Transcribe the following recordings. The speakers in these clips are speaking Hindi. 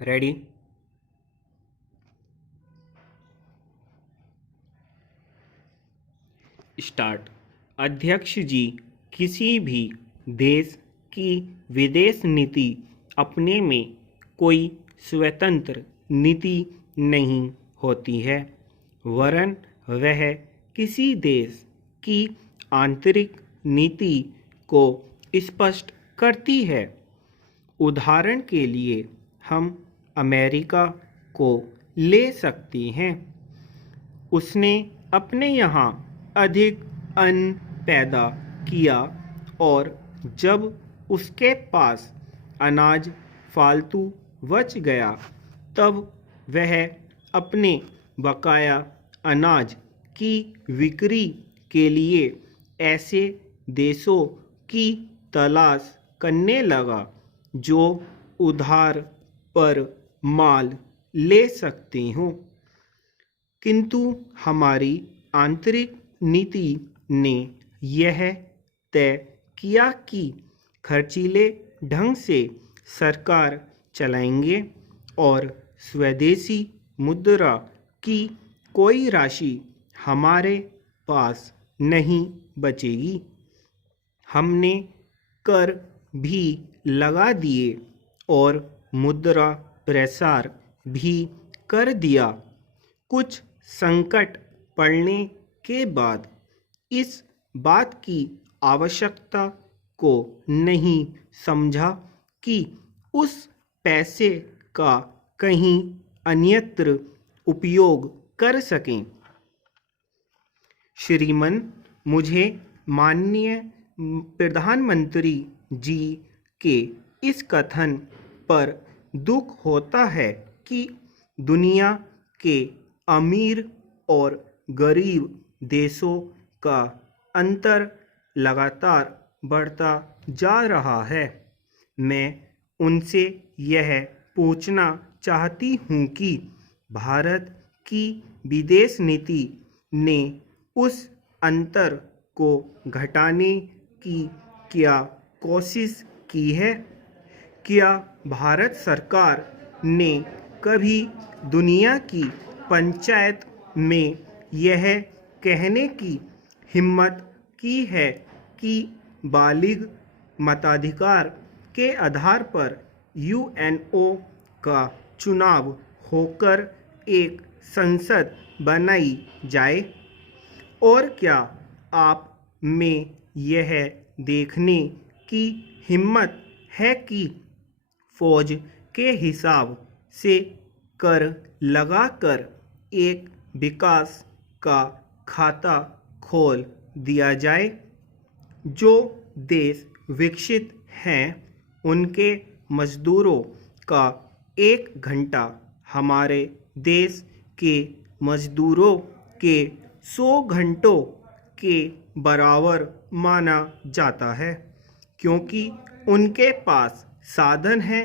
रेडी। स्टार्ट। अध्यक्ष जी, किसी भी देश की विदेश नीति अपने में कोई स्वतंत्र नीति नहीं होती है, वरन वह किसी देश की आंतरिक नीति को स्पष्ट करती है। उदाहरण के लिए हम अमेरिका को ले सकते हैं। उसने अपने यहाँ अधिक अन्न पैदा किया और जब उसके पास अनाज फालतू बच गया तब वह अपने बकाया अनाज की बिक्री के लिए ऐसे देशों की तलाश करने लगा जो उधार पर माल ले सकते हों। किंतु हमारी आंतरिक नीति ने यह तय किया कि खर्चीले ढंग से सरकार चलाएंगे और स्वदेशी मुद्रा की कोई राशि हमारे पास नहीं बचेगी। हमने कर भी लगा दिए और मुद्रा प्रसार भी कर दिया। कुछ संकट पड़ने के बाद इस बात की आवश्यकता को नहीं समझा कि उस पैसे का कहीं अन्यत्र उपयोग कर सकें। श्रीमान, मुझे माननीय प्रधानमंत्री जी के इस कथन पर दुख होता है कि दुनिया के अमीर और गरीब देशों का अंतर लगातार बढ़ता जा रहा है। मैं उनसे यह पूछना चाहती हूँ कि भारत की विदेश नीति ने उस अंतर को घटाने की क्या कोशिश की है? क्या भारत सरकार ने कभी दुनिया की पंचायत में यह कहने की हिम्मत की है कि बालिग मताधिकार के आधार पर यूएनओ का चुनाव होकर एक संसद बनाई जाए? और क्या आप में यह देखने की हिम्मत है कि फौज के हिसाब से कर लगाकर एक विकास का खाता खोल दिया जाए? जो देश विकसित हैं उनके मजदूरों का 1 घंटा हमारे देश के मजदूरों के 100 घंटों के बराबर माना जाता है, क्योंकि उनके पास साधन हैं।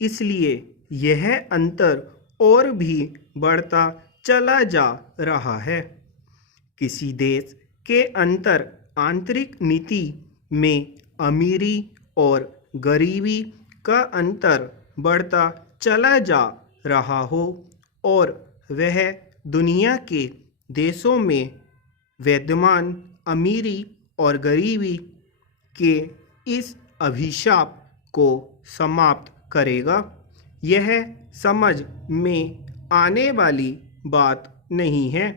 इसलिए यह अंतर और भी बढ़ता चला जा रहा है। किसी देश के अंतर आंतरिक नीति में अमीरी और गरीबी का अंतर बढ़ता चला जा रहा हो और वह दुनिया के देशों में विद्यमान अमीरी और गरीबी के इस अभिशाप को समाप्त करेगा, यह समझ में आने वाली बात नहीं है।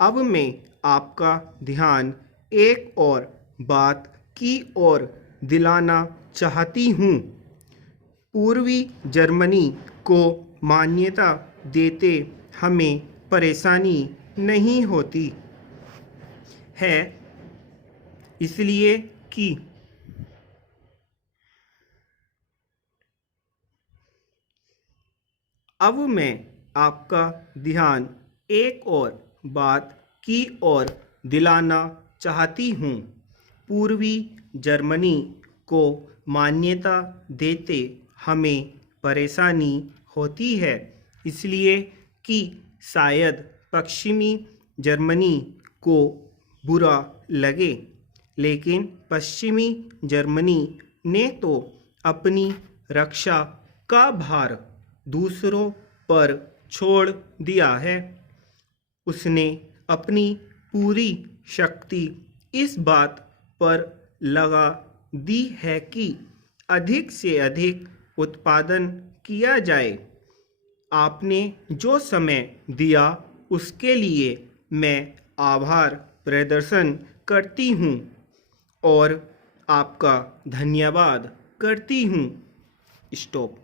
अब मैं आपका ध्यान एक और बात की ओर दिलाना चाहती हूँ। पूर्वी जर्मनी को मान्यता देते हमें परेशानी नहीं होती है, इसलिए कि अब मैं आपका ध्यान एक और बात की ओर दिलाना चाहती हूँ। पूर्वी जर्मनी को मान्यता देते हमें परेशानी होती है, इसलिए कि शायद पश्चिमी जर्मनी को बुरा लगे, लेकिन पश्चिमी जर्मनी ने तो अपनी रक्षा का भार दूसरों पर छोड़ दिया है। उसने अपनी पूरी शक्ति इस बात पर लगा दी है कि अधिक से अधिक उत्पादन किया जाए। आपने जो समय दिया उसके लिए मैं आभार प्रदर्शन करती हूँ और आपका धन्यवाद करती हूँ। स्टॉप।